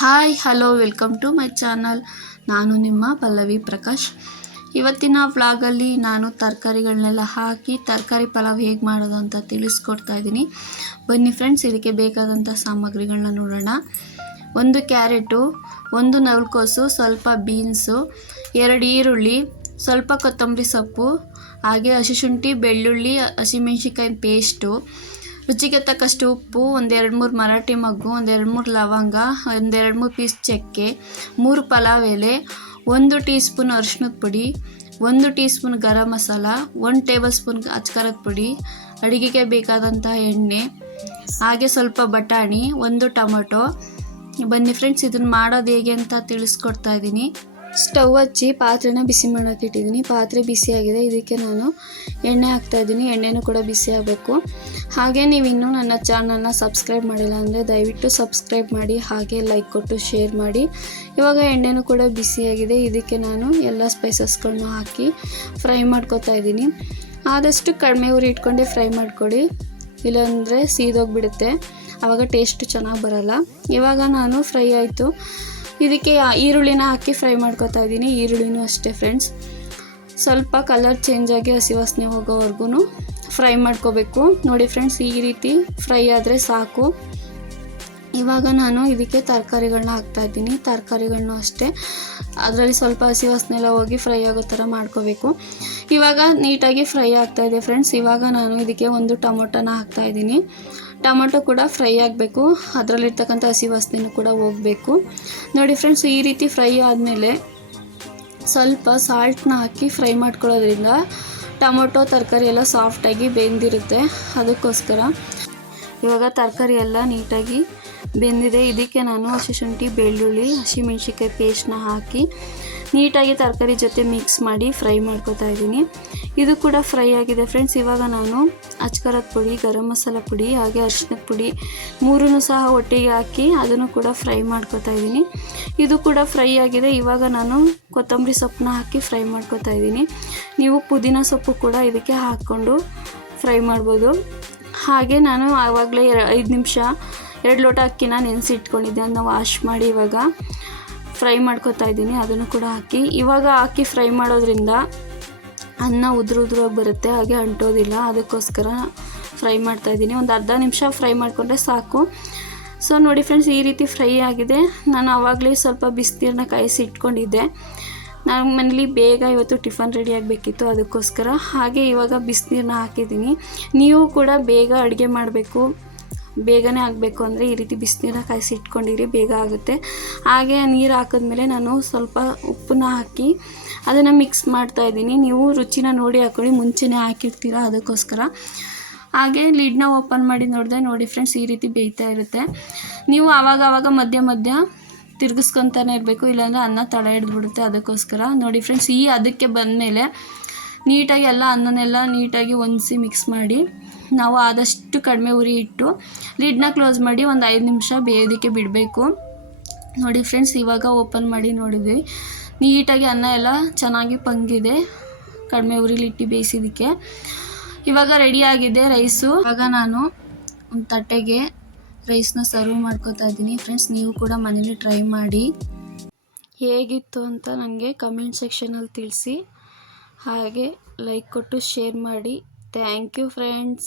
Hi hello welcome to my channel ನಾನು ನಿಮ್ಮ ಪಲ್ಲವಿ ಪ್ರಕಾಶ್. ಇವತ್ತಿನ ವ್ಲಾಗಲ್ಲಿ ನಾನು ತರಕಾರಿಗಳನ್ನೆಲ್ಲ ಹಾಕಿ ತರಕಾರಿ ಪಲಾವ್ ಹೇಗೆ ಮಾಡೋದು ಅಂತ ತಿಳಿಸ್ಕೊಡ್ತಾ ಇದ್ದೀನಿ. ಬನ್ನಿ ಫ್ರೆಂಡ್ಸ್ ಇದಕ್ಕೆ ಬೇಕಾದಂಥ ಸಾಮಗ್ರಿಗಳನ್ನ ನೋಡೋಣ. ಒಂದು ಕ್ಯಾರೆಟು ಒಂದು ನವಲ್ಕೋಸು, ಸ್ವಲ್ಪ ಬೀನ್ಸು ಎರಡು ಈರುಳ್ಳಿ, ಸ್ವಲ್ಪ ಕೊತ್ತಂಬರಿ ಸೊಪ್ಪು, ಹಾಗೆ ಹಸಿಶುಂಠಿ ಬೆಳ್ಳುಳ್ಳಿ, ಹಸಿಮೆಣ್ಸಿನ್ಕಾಯಿ ಪೇಸ್ಟು ರುಚಿಗೆ ತಕ್ಕಷ್ಟು ಉಪ್ಪು ಒಂದೆರಡು ಮೂರು ಮರಾಠಿ ಮಗ್ಗು ಒಂದೆರಡು ಮೂರು ಲವಂಗ ಒಂದೆರಡು ಮೂರು ಪೀಸ್ ಚಕ್ಕೆ, ಮೂರು ಪಲಾವ್ ಎಲೆ, ಒಂದು ಟೀ ಸ್ಪೂನ್ ಅರಿಶಿನದ ಪುಡಿ, ಒಂದು ಟೀ ಸ್ಪೂನ್ ಗರಂ ಮಸಾಲ, ಒಂದು ಟೇಬಲ್ ಸ್ಪೂನ್ ಅಚ್ಕಾರದ ಪುಡಿ, ಅಡುಗೆಗೆ ಬೇಕಾದಂಥ ಎಣ್ಣೆ, ಹಾಗೆ ಸ್ವಲ್ಪ ಬಟಾಣಿ, ಒಂದು ಟೊಮೊಟೊ. ಬನ್ನಿ ಫ್ರೆಂಡ್ಸ್ ಇದನ್ನು ಮಾಡೋದು ಹೇಗೆ ಅಂತ ತಿಳಿಸ್ಕೊಡ್ತಾ ಇದ್ದೀನಿ. ಸ್ಟವ್ ಹಚ್ಚಿ ಪಾತ್ರೆನ ಬಿಸಿ ಮಾಡೋಕೆ ಇಟ್ಟಿದ್ದೀನಿ ಪಾತ್ರೆ ಬಿಸಿಯಾಗಿದೆ. ಇದಕ್ಕೆ ನಾನು ಎಣ್ಣೆ ಹಾಕ್ತಾ ಇದ್ದೀನಿ ಎಣ್ಣೆನೂ ಕೂಡ ಬಿಸಿ ಆಗಬೇಕು. ಹಾಗೆ ನೀವು ಇನ್ನೂ ನನ್ನ ಚಾನಲ್ನ ಸಬ್ಸ್ಕ್ರೈಬ್ ಮಾಡಿಲ್ಲ ಅಂದರೆ ದಯವಿಟ್ಟು ಸಬ್ಸ್ಕ್ರೈಬ್ ಮಾಡಿ, ಹಾಗೆ ಲೈಕ್ ಕೊಟ್ಟು ಶೇರ್ ಮಾಡಿ. ಇವಾಗ ಎಣ್ಣೆನೂ ಕೂಡ ಬಿಸಿಯಾಗಿದೆ. ಇದಕ್ಕೆ ನಾನು ಎಲ್ಲ ಸ್ಪೈಸಸ್ಗಳನ್ನೂ ಹಾಕಿ ಫ್ರೈ ಮಾಡ್ಕೋತಾ ಇದ್ದೀನಿ. ಆದಷ್ಟು ಕಡಿಮೆ ಉರಿ ಇಟ್ಕೊಂಡೆ ಫ್ರೈ ಮಾಡಿಕೊಡಿ. ಇಲ್ಲಾಂದರೆ ಸೀದೋಗಿಬಿಡುತ್ತೆ. ಆವಾಗ ಟೇಸ್ಟ್ ಚೆನ್ನಾಗಿ ಬರಲ್ಲ. ಇವಾಗ ನಾನು ಫ್ರೈ ಆಯಿತು. ಇದಕ್ಕೆ ಈರುಳ್ಳಿನ ಹಾಕಿ ಫ್ರೈ ಮಾಡ್ಕೊತಾ ಇದ್ದೀನಿ. ಈರುಳ್ಳಿನೂ ಅಷ್ಟೇ ಫ್ರೆಂಡ್ಸ್ ಸ್ವಲ್ಪ ಕಲರ್ ಚೇಂಜ್ ಆಗಿ ಹಸಿ ವಾಸನೆ ಹೋಗೋವರೆಗೂ ಫ್ರೈ ಮಾಡ್ಕೋಬೇಕು. ನೋಡಿ ಫ್ರೆಂಡ್ಸ್ ಈ ರೀತಿ ಫ್ರೈ ಆದರೆ ಸಾಕು. ಇವಾಗ ನಾನು ಇದಕ್ಕೆ ತರಕಾರಿಗಳನ್ನ ಹಾಕ್ತಾ ಇದ್ದೀನಿ. ತರಕಾರಿಗಳನ್ನೂ ಅಷ್ಟೇ. ಅದರಲ್ಲಿ ಸ್ವಲ್ಪ ಹಸಿ ವಾಸನೆ ಹೋಗಿ ಫ್ರೈ ಆಗೋ ಥರ ಮಾಡ್ಕೋಬೇಕು. ಇವಾಗ ನೀಟಾಗಿ ಫ್ರೈ ಆಗ್ತಾ ಇದೆ ಫ್ರೆಂಡ್ಸ್. ಇವಾಗ ನಾನು ಇದಕ್ಕೆ ಒಂದು ಟೊಮೊಟೊನ ಹಾಕ್ತಾ ಇದ್ದೀನಿ. ಟೊಮೊಟೊ ಕೂಡ ಫ್ರೈ ಆಗಬೇಕು. ಅದರಲ್ಲಿರ್ತಕ್ಕಂಥ ಹಸಿ ವಾಸನೆನೂ ಕೂಡ ಹೋಗಬೇಕು. ನೋಡಿ ಫ್ರೆಂಡ್ಸ್, ಈ ರೀತಿ ಫ್ರೈ ಆದಮೇಲೆ ಸ್ವಲ್ಪ ಸಾಲ್ಟ್ನ ಹಾಕಿ ಫ್ರೈ ಮಾಡ್ಕೊಳ್ಳೋದ್ರಿಂದ ಟೊಮೊಟೊ, ತರಕಾರಿ ಎಲ್ಲ ಸಾಫ್ಟಾಗಿ ಬೆಂದಿರುತ್ತೆ. ಅದಕ್ಕೋಸ್ಕರ ಇವಾಗ ತರಕಾರಿ ಎಲ್ಲ ನೀಟಾಗಿ ಬೆಂದಿದೆ. ಇದಕ್ಕೆ ನಾನು ಹಸಿ ಶುಂಠಿ ಬೆಳ್ಳುಳ್ಳಿ, ಹಸಿಮೆಣ್ಸಿನ್ಕಾಯಿ ಪೇಸ್ಟ್ನ ಹಾಕಿ ನೀಟಾಗಿ ತರಕಾರಿ ಜೊತೆ ಮಿಕ್ಸ್ ಮಾಡಿ ಫ್ರೈ ಮಾಡ್ಕೊತಾ ಇದ್ದೀನಿ. ಇದು ಕೂಡ ಫ್ರೈ ಆಗಿದೆ ಫ್ರೆಂಡ್ಸ್ ಇವಾಗ ನಾನು ಅಚ್ಕರದ ಪುಡಿ, ಗರಂ ಮಸಾಲ ಪುಡಿ, ಹಾಗೆ ಅರಿಶಿನದ ಪುಡಿ ಮೂರನ್ನು ಸಹ ಒಟ್ಟಿಗೆ ಹಾಕಿ ಅದನ್ನು ಕೂಡ ಫ್ರೈ ಮಾಡ್ಕೊತಾ ಇದ್ದೀನಿ. ಇದು ಕೂಡ ಫ್ರೈ ಆಗಿದೆ. ಇವಾಗ ನಾನು ಕೊತ್ತಂಬರಿ ಸೊಪ್ಪನ್ನ ಹಾಕಿ ಫ್ರೈ ಮಾಡ್ಕೊತಾ ಇದ್ದೀನಿ. ನೀವು ಪುದೀನ ಸೊಪ್ಪು ಕೂಡ ಇದಕ್ಕೆ ಹಾಕ್ಕೊಂಡು ಫ್ರೈ ಮಾಡ್ಬೋದು. ಹಾಗೆ ನಾನು ಆವಾಗಲೇ ಐದು ನಿಮಿಷ ಎರಡು ಲೋಟ ಅಕ್ಕಿನ ನೆನೆಸಿ ಇಟ್ಕೊಂಡಿದ್ದೆ ಅದನ್ನ ವಾಶ್ ಮಾಡಿ ಇವಾಗ ಫ್ರೈ ಮಾಡ್ಕೊತಾ ಇದ್ದೀನಿ, ಅದನ್ನು ಕೂಡ ಹಾಕಿ. ಇವಾಗ ಹಾಕಿ ಫ್ರೈ ಮಾಡೋದ್ರಿಂದ ಅನ್ನ ಉದುರು ಉದುರಾಗಿ ಬರುತ್ತೆ, ಹಾಗೆ ಅಂಟೋದಿಲ್ಲ, ಅದಕ್ಕೋಸ್ಕರ ಫ್ರೈ ಮಾಡ್ತಾ ಇದ್ದೀನಿ. ಒಂದು ಅರ್ಧ ನಿಮಿಷ ಫ್ರೈ ಮಾಡಿಕೊಂಡ್ರೆ ಸಾಕು. ಸೊ ನೋಡಿ ಫ್ರೆಂಡ್ಸ್ ಈ ರೀತಿ ಫ್ರೈ ಆಗಿದೆ. ನಾನು ಆವಾಗಲೇ ಸ್ವಲ್ಪ ಬಿಸಿನೀರನ್ನ ಕಾಯಿಸಿ ಇಟ್ಕೊಂಡಿದ್ದೆ. ನಾನು ಮನೇಲಿ ಬೇಗ ಇವತ್ತು ಟಿಫನ್ ರೆಡಿ ಆಗಬೇಕಿತ್ತು, ಅದಕ್ಕೋಸ್ಕರ. ಹಾಗೆ ಇವಾಗ ಬಿಸಿನೀರನ್ನ ಹಾಕಿದ್ದೀನಿ. ನೀವು ಕೂಡ ಬೇಗ ಅಡುಗೆ ಮಾಡಬೇಕು. ಬೇಗನೆ ಆಗಬೇಕು ಅಂದರೆ ಈ ರೀತಿ ಬಿಸಿನೀರನ್ನ ಕಾಯಿಸಿ ಇಟ್ಕೊಂಡಿರಿ, ಬೇಗ ಆಗುತ್ತೆ. ಹಾಗೆ ನೀರು ಹಾಕಿದ್ಮೇಲೆ ನಾನು ಸ್ವಲ್ಪ ಉಪ್ಪನ್ನ ಹಾಕಿ ಅದನ್ನು ಮಿಕ್ಸ್ ಮಾಡ್ತಾ ಇದ್ದೀನಿ. ನೀವು ರುಚಿನ ನೋಡಿ ಹಾಕೊಳ್ಳಿ, ಮುಂಚೆನೇ ಹಾಕಿರ್ತೀರ ಅದಕ್ಕೋಸ್ಕರ. ಹಾಗೆ ಲಿಡ್ನ ಓಪನ್ ಮಾಡಿ ನೋಡಿದೆ, ನೋಡಿ ಫ್ರೆಂಡ್ಸ್ ಈ ರೀತಿ ಬೇಯ್ತಾ ಇರುತ್ತೆ. ನೀವು ಆವಾಗ ಆವಾಗ ಮಧ್ಯ ಮಧ್ಯ ತಿರ್ಗಿಸ್ಕೊತಾನೆ ಇರಬೇಕು, ಇಲ್ಲಾಂದರೆ ಅನ್ನ ತಳ ಹಿಡಿದ್ಬಿಡುತ್ತೆ ಅದಕ್ಕೋಸ್ಕರ. ನೋಡಿ ಫ್ರೆಂಡ್ಸ್ ಈ ಅದಕ್ಕೆ ಬಂದಮೇಲೆ ನೀಟಾಗಿ ಎಲ್ಲ ಅನ್ನನೆಲ್ಲ ನೀಟಾಗಿ ಒಣಸಿ ಮಿಕ್ಸ್ ಮಾಡಿ ನಾವು ಆದಷ್ಟು ಕಡಿಮೆ ಉರಿ ಇಟ್ಟು ಲಿಡ್ನ ಕ್ಲೋಸ್ ಮಾಡಿ ಒಂದು ಐದು ನಿಮಿಷ ಬೇಯೋದಕ್ಕೆ ಬಿಡಬೇಕು. ನೋಡಿ ಫ್ರೆಂಡ್ಸ್, ಇವಾಗ ಓಪನ್ ಮಾಡಿ ನೋಡಿದ್ವಿ. ನೀಟಾಗಿ ಅನ್ನ ಎಲ್ಲ ಚೆನ್ನಾಗಿ ಪಂಗಿದೆ, ಕಡಿಮೆ ಉರಿಲಿಟ್ಟು ಬೇಯಿಸಿದ್ದಕ್ಕೆ. ಇವಾಗ ರೆಡಿಯಾಗಿದೆ ರೈಸು. ಇವಾಗ ನಾನು ಒಂದು ತಟ್ಟೆಗೆ ರೈಸ್ನ ಸರ್ವ್ ಮಾಡ್ಕೋತಾ ಇದ್ದೀನಿ. ಫ್ರೆಂಡ್ಸ್, ನೀವು ಕೂಡ ಮನೇಲಿ ಟ್ರೈ ಮಾಡಿ. ಹೇಗಿತ್ತು ಅಂತ ನನಗೆ ಕಮೆಂಟ್ ಸೆಕ್ಷನಲ್ಲಿ ತಿಳಿಸಿ. ಹಾಗೆ ಲೈಕ್ ಕೊಟ್ಟು ಶೇರ್ ಮಾಡಿ. Thank you friends